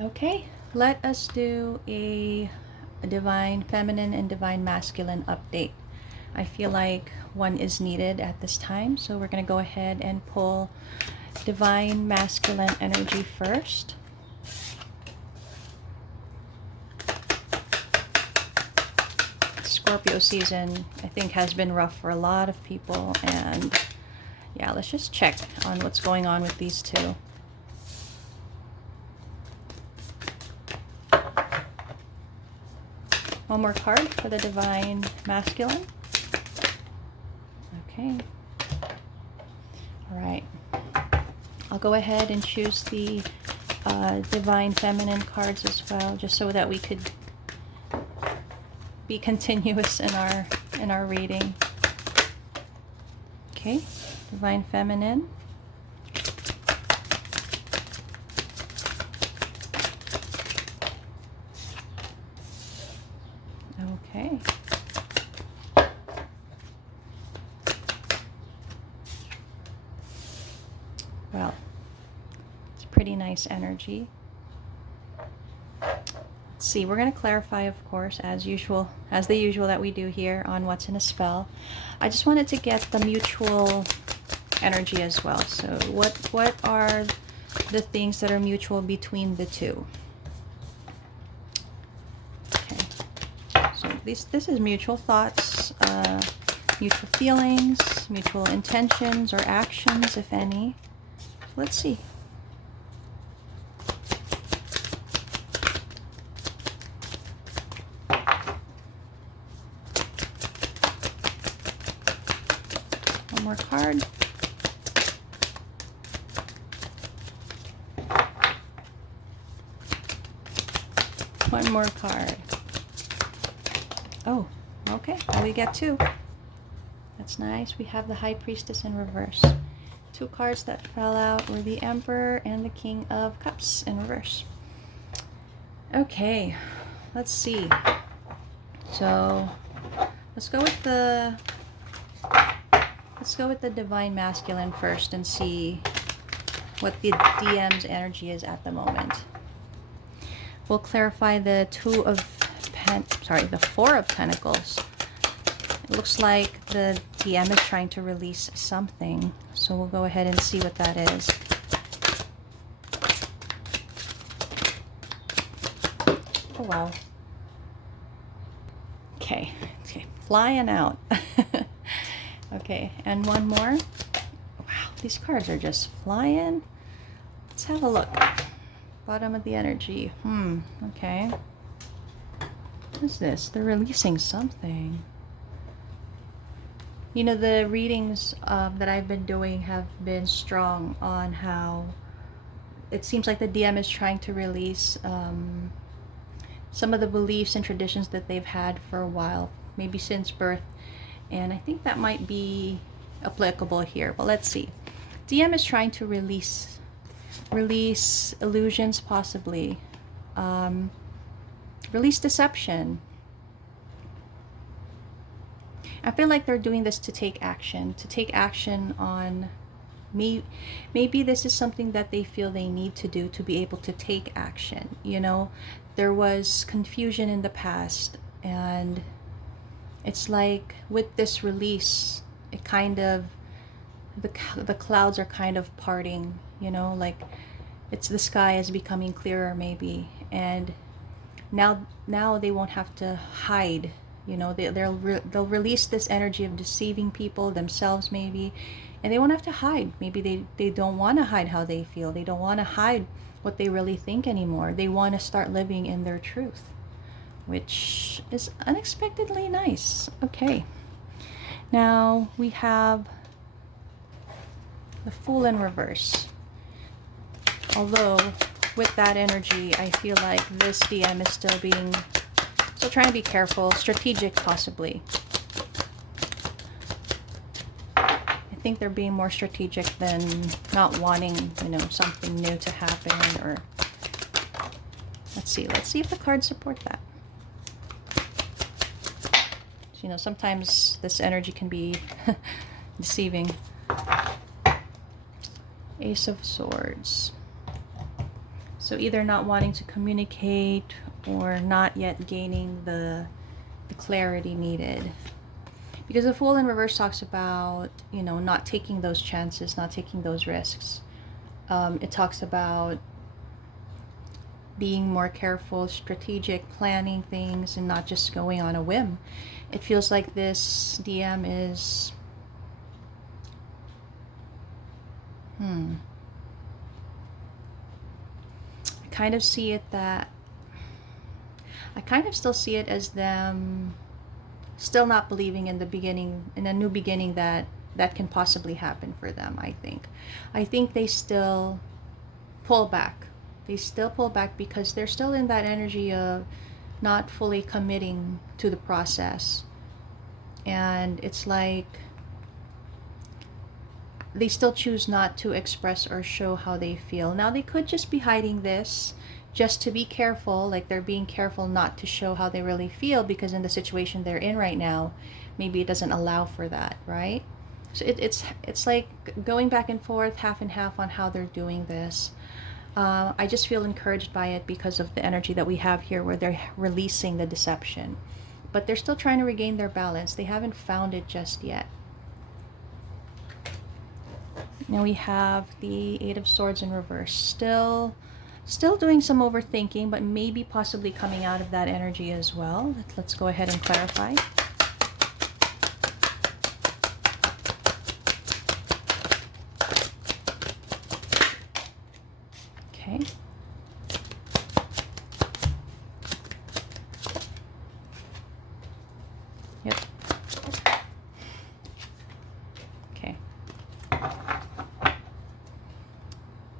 Okay, let us do a divine feminine and divine masculine update. I feel like one is needed at this time, so we're going to go ahead and pull divine masculine energy first. Scorpio season, I think, has been rough for a lot of people, and yeah, let's just check on what's going on with these two. One more card for the divine masculine. Okay. All right. I'll go ahead and choose the divine feminine cards as well, just so that we could be continuous in our reading. Okay, divine feminine. Okay. Well, it's pretty nice energy. Let's see, we're going to clarify, of course, as the usual that we do here on What's in a Spell. I just wanted to get the mutual energy as well. So what are the things that are mutual between the two? Okay. So this is mutual thoughts, mutual feelings, mutual intentions or actions, if any. Let's see. One more card. One more card. Oh, okay. Well, we get two. That's nice. We have the High Priestess in reverse. Two cards that fell out were the Emperor and the King of Cups in reverse. Okay, let's see. So let's go with the divine masculine first and see what the DM's energy is at the moment. We'll clarify the the Four of Pentacles. It looks like the DM is trying to release something, so we'll go ahead and see what that is. Oh wow. Okay, flying out. Okay, and one more. Wow, these cards are just flying. Let's have a look. Bottom of the energy. Okay. What is this? They're releasing something. You know, the readings that I've been doing have been strong on how it seems like the DM is trying to release some of the beliefs and traditions that they've had for a while, maybe since birth. And I think that might be applicable here. But let's see. DM is trying to release illusions, possibly. Release deception. I feel like they're doing this to take action on me. Maybe this is something that they feel they need to do to be able to take action. You know, there was confusion in the past, and it's like with this release, it kind of, the clouds are kind of parting, you know, like the sky is becoming clearer maybe, and now they won't have to hide. You know, they'll release this energy of deceiving people, themselves maybe, and they won't have to hide. Maybe they don't want to hide how they feel. They don't want to hide what they really think anymore. They want to start living in their truth, which is unexpectedly nice. Okay, now we have the Fool in reverse. Although with that energy, I feel like this DM is still trying to be careful, strategic possibly. I think they're being more strategic than not wanting, you know, something new to happen. Or let's see if the cards support that. So, you know, sometimes this energy can be deceiving. Ace of Swords. So either not wanting to communicate or not yet gaining the clarity needed. Because the Fool in reverse talks about, you know, not taking those chances, not taking those risks. It talks about being more careful, strategic, planning things, and not just going on a whim. It feels like this DM is... I kind of see it that... I kind of still see it as them still not believing in the beginning, in a new beginning that can possibly happen for them. I think they still pull back. They still pull back because they're still in that energy of not fully committing to the process. And it's like they still choose not to express or show how they feel. Now, they could just be hiding this just to be careful, like they're being careful not to show how they really feel, because in the situation they're in right now, maybe it doesn't allow for that, right? So it's like going back and forth, half and half on how they're doing this. I just feel encouraged by it because of the energy that we have here, where they're releasing the deception, but they're still trying to regain their balance. They haven't found it just yet. Now we have the Eight of Swords in reverse. Still doing some overthinking, but maybe possibly coming out of that energy as well. Let's go ahead and clarify. Okay. Yep. Okay.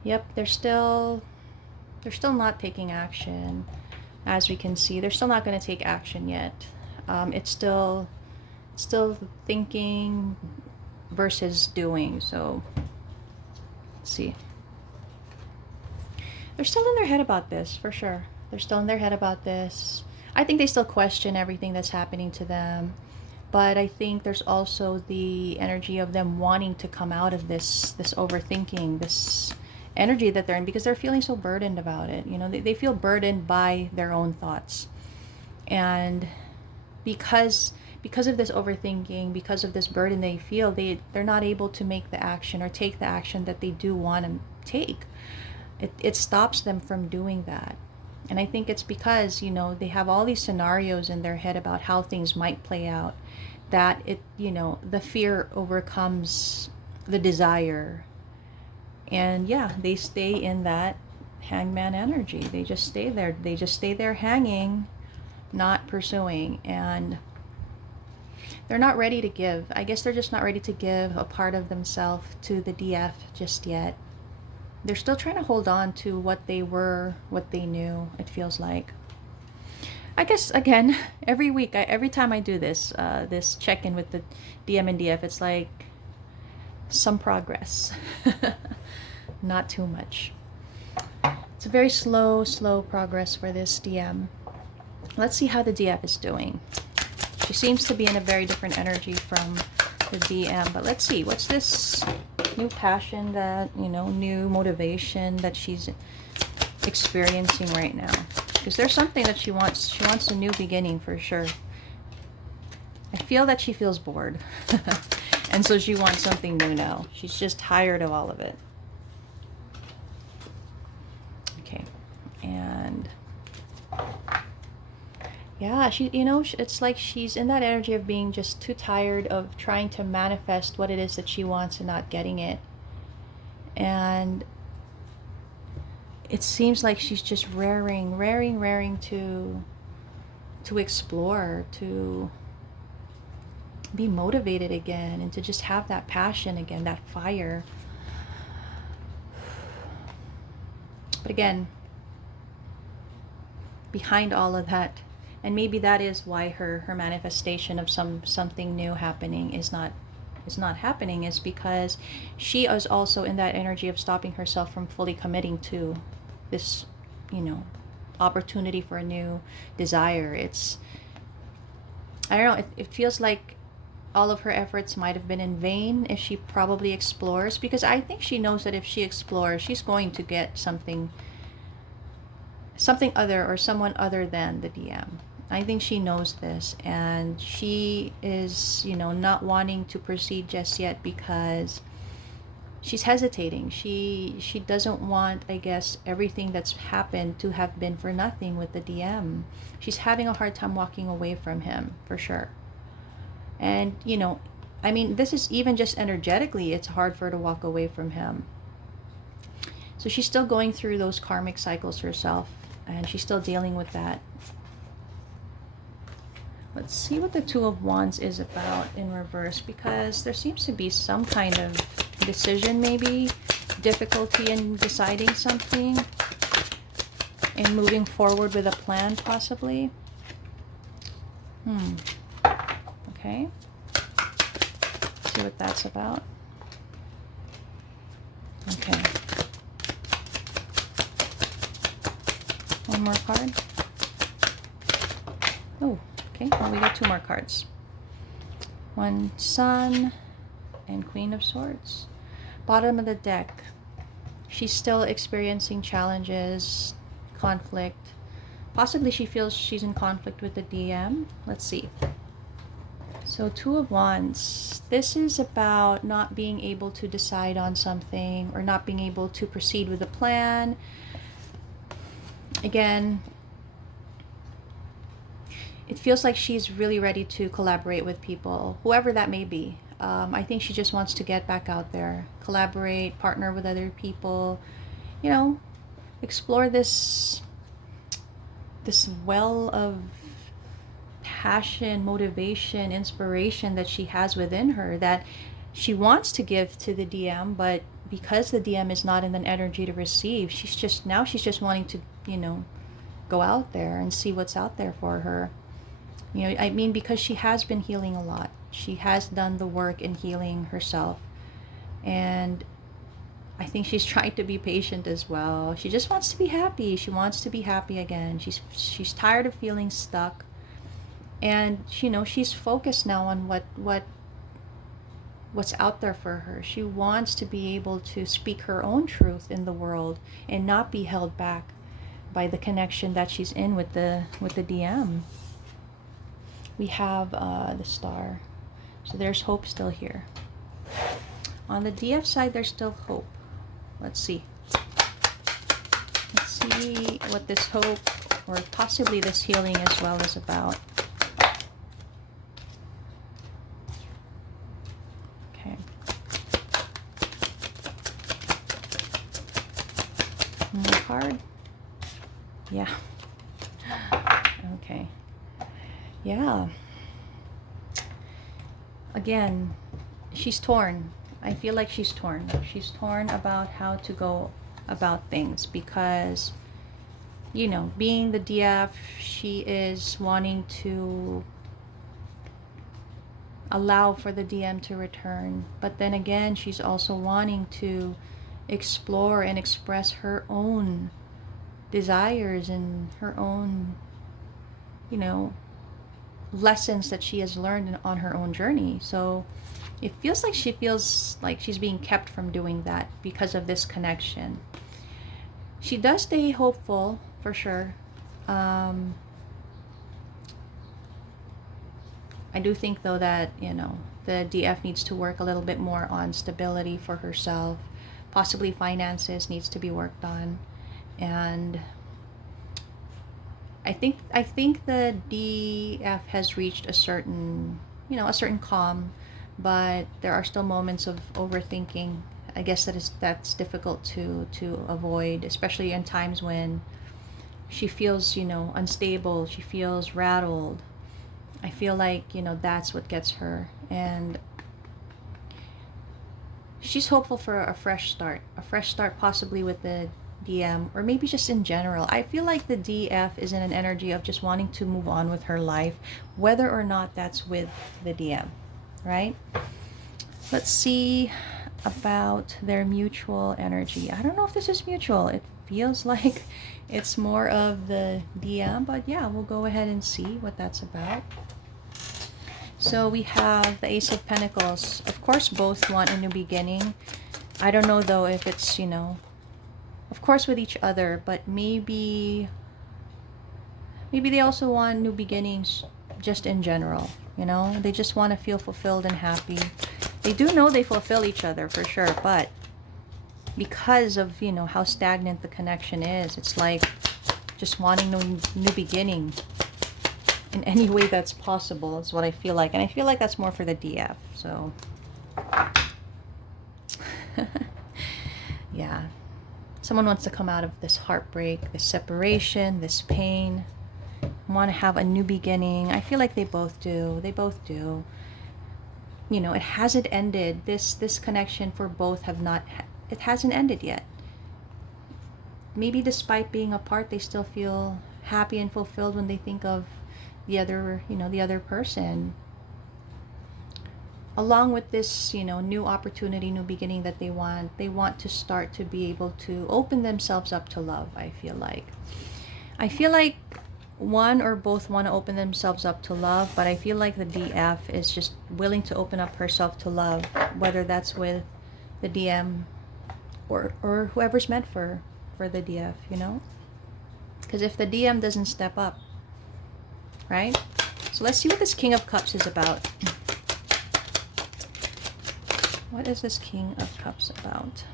Yep, they're still not taking action. As we can see, they're still not going to take action yet. It's still thinking versus doing. So let's see. They're still in their head about this, for sure. They're still in their head about this. I think they still question everything that's happening to them. But I think there's also the energy of them wanting to come out of this overthinking, this energy that they're in, because they're feeling so burdened about it. You know, they feel burdened by their own thoughts. And because of this overthinking, because of this burden they feel, they're not able to make the action or take the action that they do want to take. It stops them from doing that. And I think it's because, you know, they have all these scenarios in their head about how things might play out, that the fear overcomes the desire. And yeah, they stay in that hangman energy. They just stay there. They just stay there hanging, not pursuing. And they're not ready to give. I guess they're just not ready to give a part of themselves to the DF just yet. They're still trying to hold on to what they were, what they knew, it feels like. I guess, again, every week, every time I do this, this check-in with the DM and DF, it's like some progress. Not too much. It's a very slow progress for this DM. Let's see how the DF is doing. She seems to be in a very different energy from the DM, but let's see. What's this new passion, that, new motivation that she's experiencing right now? Because there's something that she wants. She wants a new beginning for sure. I feel that she feels bored. And so she wants something new now. She's just tired of all of it. Okay. And yeah, it's like she's in that energy of being just too tired of trying to manifest what it is that she wants and not getting it. And it seems like she's just raring to explore, to be motivated again, and to just have that passion again, that fire. But again, behind all of that, and maybe that is why her manifestation of something new happening is not happening, is because she is also in that energy of stopping herself from fully committing to this, opportunity for a new desire. I don't know, it feels like all of her efforts might have been in vain if she probably explores, because I think she knows that if she explores, she's going to get something something other or someone other than the DM. I think she knows this, and she is, you know, not wanting to proceed just yet because she's hesitating. She doesn't want, I guess, everything that's happened to have been for nothing with the DM. She's having a hard time walking away from him, for sure. And, you know, I mean, this is even just energetically, it's hard for her to walk away from him. So she's still going through those karmic cycles herself, and she's still dealing with that. Let's see what the Two of Wands is about in reverse, because there seems to be some kind of decision, maybe difficulty in deciding something and moving forward with a plan, possibly. Okay. Let's see what that's about. Okay. One more card. Oh, okay. Well, we got two more cards. One Sun and Queen of Swords. Bottom of the deck. She's still experiencing challenges, conflict. Possibly she feels she's in conflict with the DM. Let's see. So Two of Wands. This is about not being able to decide on something or not being able to proceed with a plan. Again, it feels like she's really ready to collaborate with people, whoever that may be. I think she just wants to get back out there, collaborate, partner with other people, you know, explore this well of passion, motivation, inspiration that she has within her that she wants to give to the DM, but because the DM is not in an energy to receive, she's just wanting to, you know, go out there and see what's out there for her. You know, I mean, because she has been healing a lot. She has done the work in healing herself. And I think she's trying to be patient as well. She just wants to be happy. She wants to be happy again. She's tired of feeling stuck. And, you know, she's focused now on what's out there for her. She wants to be able to speak her own truth in the world and not be held back by the connection that she's in with the DM. We have the Star. So there's hope still here. On the DF side, there's still hope. Let's see. Let's see what this hope or possibly this healing as well is about. Okay. Another card. Yeah. Okay. Yeah. Again, she's torn. I feel like she's torn. She's torn about how to go about things because, you know, being the DF, she is wanting to allow for the DM to return. But then again, she's also wanting to explore and express her own desires and her own, you know, lessons that she has learned on her own journey. So it feels like she's being kept from doing that because of this connection. She does stay hopeful for sure. I do think though that, you know, the DF needs to work a little bit more on stability for herself. Possibly finances needs to be worked on. And I think the DF has reached a certain, you know, a certain calm, but there are still moments of overthinking. I guess that's difficult to avoid, especially in times when she feels, you know, unstable, she feels rattled. I feel like, you know, that's what gets her. And she's hopeful for a fresh start possibly with the DM, or maybe just in general. I feel like the DF is in an energy of just wanting to move on with her life, whether or not that's with the DM, right? Let's see about their mutual energy. I don't know if this is mutual. It feels like it's more of the DM, but yeah, we'll go ahead and see what that's about. So we have the Ace of Pentacles. Of course, both want a new beginning. I don't know though if it's, you know, of course with each other, but maybe Maybe they also want new beginnings just in general, you know? They just want to feel fulfilled and happy. They do know they fulfill each other for sure, but because of, you know, how stagnant the connection is, it's like just wanting new beginning in any way that's possible is what I feel like. And I feel like that's more for the DF. So yeah, someone wants to come out of this heartbreak, this separation, this pain, want to have a new beginning. I feel like they both do. They both do. You know, it hasn't ended. This connection for both have not, it hasn't ended yet. Maybe despite being apart, they still feel happy and fulfilled when they think of the other, you know, the other person. Along with this, you know, new opportunity, new beginning that they want to start to be able to open themselves up to love, I feel like. I feel like one or both want to open themselves up to love, but I feel like the DF is just willing to open up herself to love, whether that's with the DM or whoever's meant for the DF, you know? Because if the DM doesn't step up, right? So let's see what this King of Cups is about. What is this King of Cups about?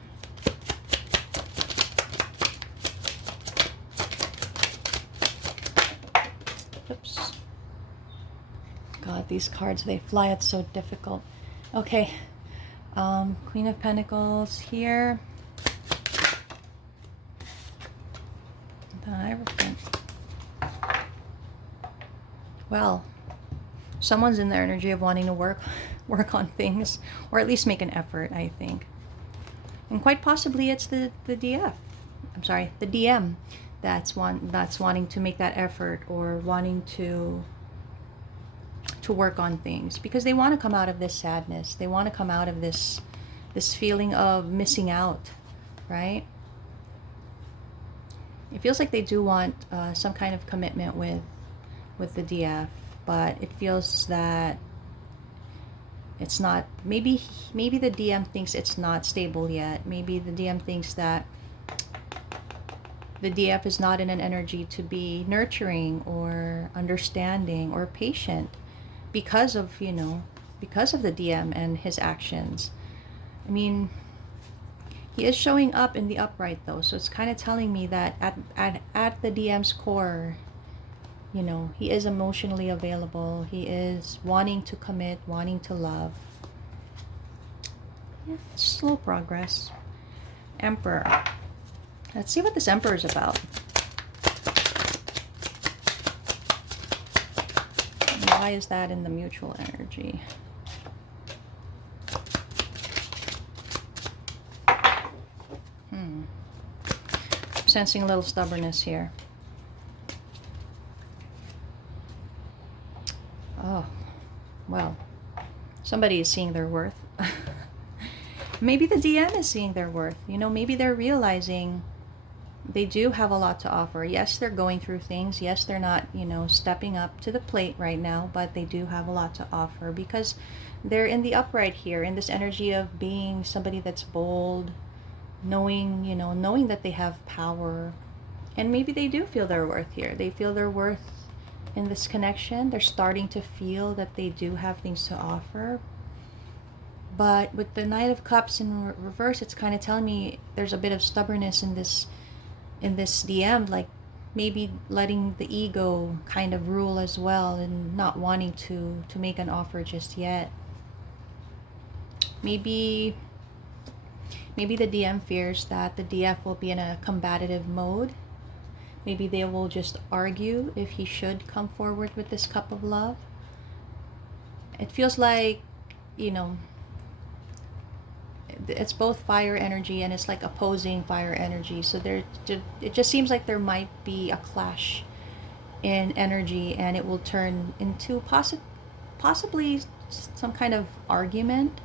Oops. God, these cards, they fly. It's so difficult. Okay. Queen of Pentacles here. The Hierophant. Well, someone's in their energy of wanting to work on things, or at least make an effort, I think. And quite possibly it's the DF. I'm sorry, the DM that's wanting to make that effort, or wanting to work on things, because they want to come out of this sadness. They want to come out of this feeling of missing out, right? It feels like they do want some kind of commitment with the DF, but it feels that it's not. Maybe the DM thinks it's not stable yet. Maybe the DM thinks that the DF is not in an energy to be nurturing or understanding or patient because of, you know, because of the DM and his actions. I mean, he is showing up in the upright though, so it's kind of telling me that at the DM's core, you know, he is emotionally available. He is wanting to commit, wanting to love. Yeah, slow progress. Emperor. Let's see what this Emperor is about. And why is that in the mutual energy? I'm sensing a little stubbornness here. Oh, well, somebody is seeing their worth. Maybe the DM is seeing their worth. You know, maybe they're realizing they do have a lot to offer. Yes, they're going through things. Yes, they're not, you know, stepping up to the plate right now, but they do have a lot to offer because they're in the upright here, in this energy of being somebody that's bold, knowing, you know, knowing that they have power. And maybe they do feel their worth here. They feel their worth in this connection. They're starting to feel that they do have things to offer. But with the Knight of Cups in reverse, it's kind of telling me there's a bit of stubbornness in this DM, like maybe letting the ego kind of rule as well and not wanting to make an offer just yet. Maybe the DM fears that the DF will be in a combative mode. Maybe they will just argue if he should come forward with this cup of love. It feels like, you know, it's both fire energy and it's like opposing fire energy. So it just seems like there might be a clash in energy, and it will turn into possibly some kind of argument.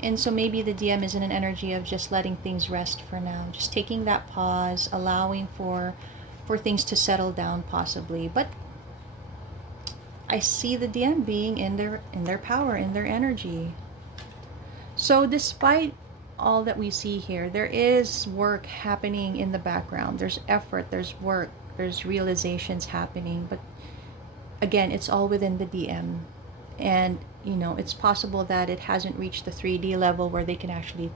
And so maybe the DM is in an energy of just letting things rest for now, just taking that pause, allowing for things to settle down possibly. But I see the DM being in their power, in their energy. So despite all that we see here, there is work happening in the background. There's effort, there's work, there's realizations happening. But again, it's all within the DM. And, you know, it's possible that it hasn't reached the 3D level where they can actually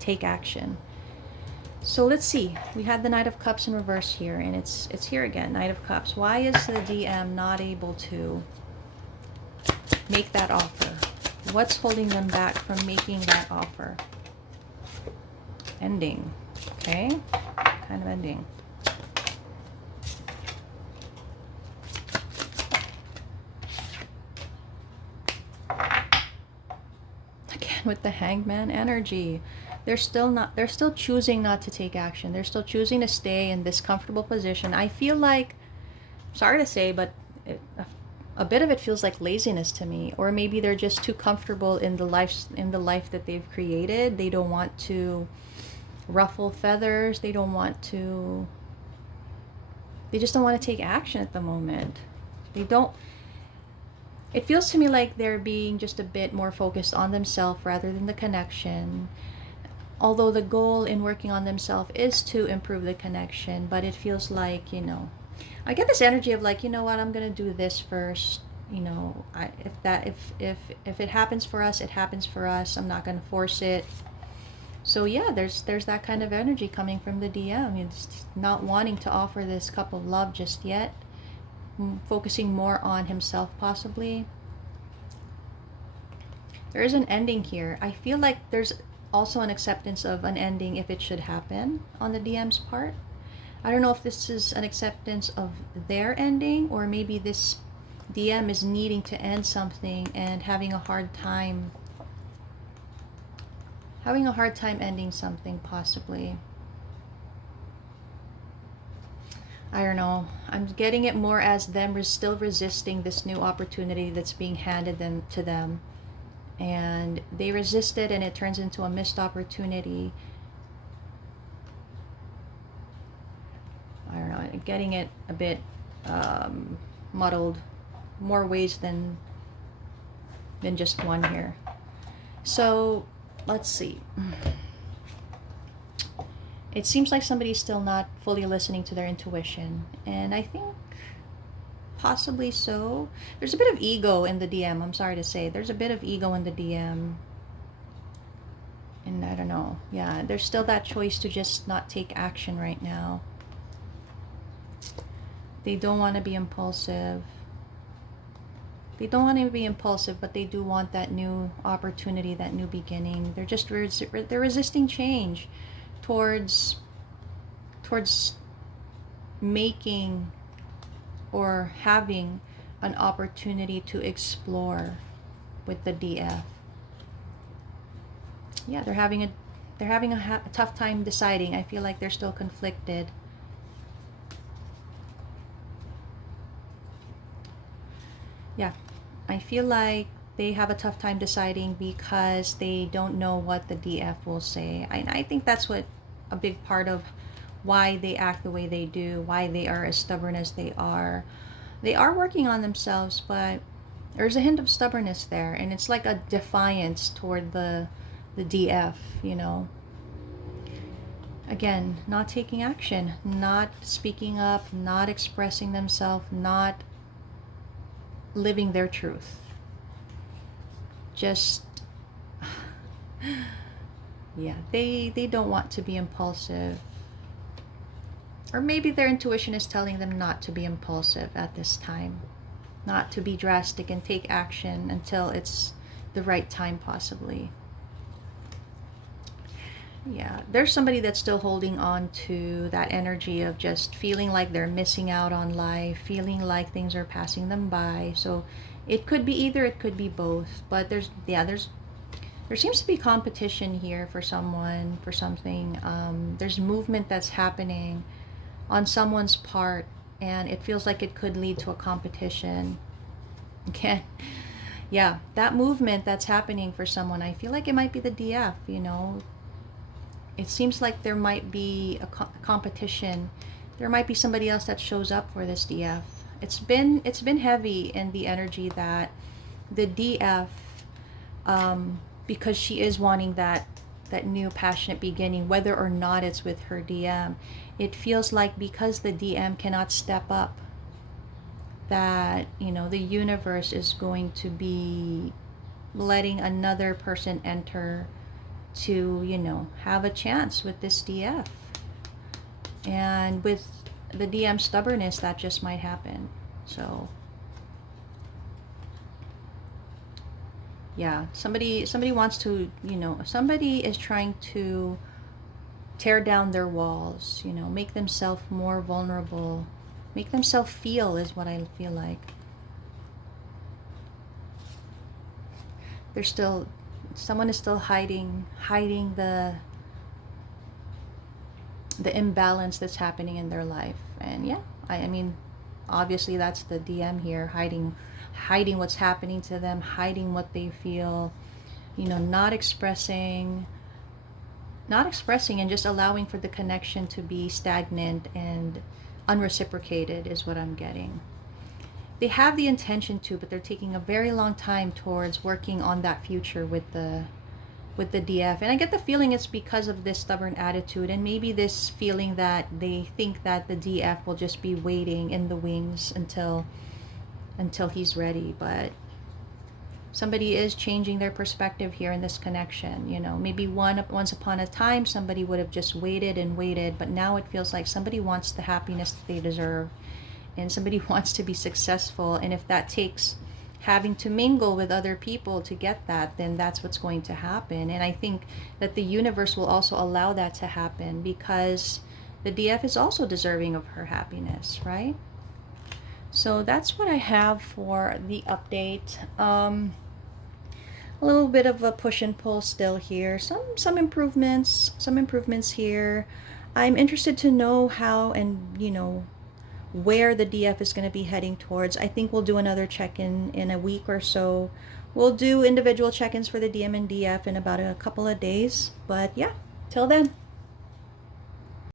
take action. So let's see. We had the Knight of Cups in reverse here, and it's here again, Knight of Cups. Why is the DM not able to make that offer? What's holding them back from making that offer? Ending. Okay. Kind of ending. Again with the Hangman energy. They're still choosing not to take action. They're still choosing to stay in this comfortable position. I feel like, sorry to say, but a bit of it feels like laziness to me, or maybe they're just too comfortable in the life that they've created. They don't want to ruffle feathers. They just don't want to take action at the moment. It feels to me like they're being just a bit more focused on themselves rather than the connection. Although the goal in working on themselves is to improve the connection, but it feels like, you know, I get this energy of like, you know what, I'm gonna do this first. You know, if it happens for us, it happens for us. I'm not gonna force it. So yeah, there's that kind of energy coming from the DM. It's not wanting to offer this cup of love just yet, focusing more on himself possibly. There is an ending here. I feel like there's also an acceptance of an ending if it should happen on the DM's part. I don't know if this is an acceptance of their ending, or maybe this DM is needing to end something and having a hard time ending something possibly. I don't know. I'm getting it more as them still resisting this new opportunity that's being handed to them. And they resist it, and it turns into a missed opportunity. I don't know. I'm getting it a bit muddled, more ways than just one here. So let's see. It seems like somebody's still not fully listening to their intuition, and I think possibly so. There's a bit of ego in the DM. I'm sorry to say. There's a bit of ego in the DM. And I don't know. Yeah, there's still that choice to just not take action right now. They don't want to be impulsive. They don't want to be impulsive, but they do want that new opportunity, that new beginning. They're just they're resisting change towards making or having an opportunity to explore with the DF. Yeah, they're having a tough time deciding. I feel like they're still conflicted. Yeah, I feel like they have a tough time deciding because they don't know what the DF will say. I think that's what a big part of why they act the way they do, why they are as stubborn as they are. They are working on themselves, but there's a hint of stubbornness there, and it's like a defiance toward the DF, you know. Again, not taking action, not speaking up, not expressing themselves, not living their truth. Just yeah, they don't want to be impulsive. Or maybe their intuition is telling them not to be impulsive at this time. Not to be drastic and take action until it's the right time possibly. Yeah, there's somebody that's still holding on to that energy of just feeling like they're missing out on life, feeling like things are passing them by. So it could be either, it could be both. But there seems to be competition here for someone, for something. There's movement that's happening on someone's part, and it feels like it could lead to a competition. Okay. Yeah, that movement that's happening for someone, I feel like it might be the DF, you know. It seems like there might be a competition. There might be somebody else that shows up for this DF. It's been heavy in the energy that the DF, because she is wanting that new passionate beginning, whether or not it's with her DM. It feels like because the DM cannot step up that, you know, the universe is going to be letting another person enter to, you know, have a chance with this DF. And with the DM stubbornness, that just might happen. So yeah, somebody wants to, you know, somebody is trying to tear down their walls, you know, make themselves more vulnerable, make themselves feel, is what I feel like. They're still, someone is still hiding the imbalance that's happening in their life. And yeah, I mean, obviously that's the DM here, hiding what's happening to them, hiding what they feel, you know, not expressing, and just allowing for the connection to be stagnant and unreciprocated is what I'm getting. They have the intention to, but they're taking a very long time towards working on that future with the DF. And I get the feeling it's because of this stubborn attitude, and maybe this feeling that they think that the DF will just be waiting in the wings until he's ready. But somebody is changing their perspective here in this connection. You know, maybe once upon a time somebody would have just waited and waited, but now it feels like somebody wants the happiness that they deserve, and somebody wants to be successful. And if that takes having to mingle with other people to get that, then that's what's going to happen. And I think that the universe will also allow that to happen, because the DF is also deserving of her happiness, right? So that's what I have for the update. A little bit of a push and pull still here. Some improvements here. I'm interested to know how, and you know, where the DF is going to be heading towards. I think we'll do another check-in in a week or so. We'll do individual check-ins for the DM and DF in about a couple of days. But yeah, till then.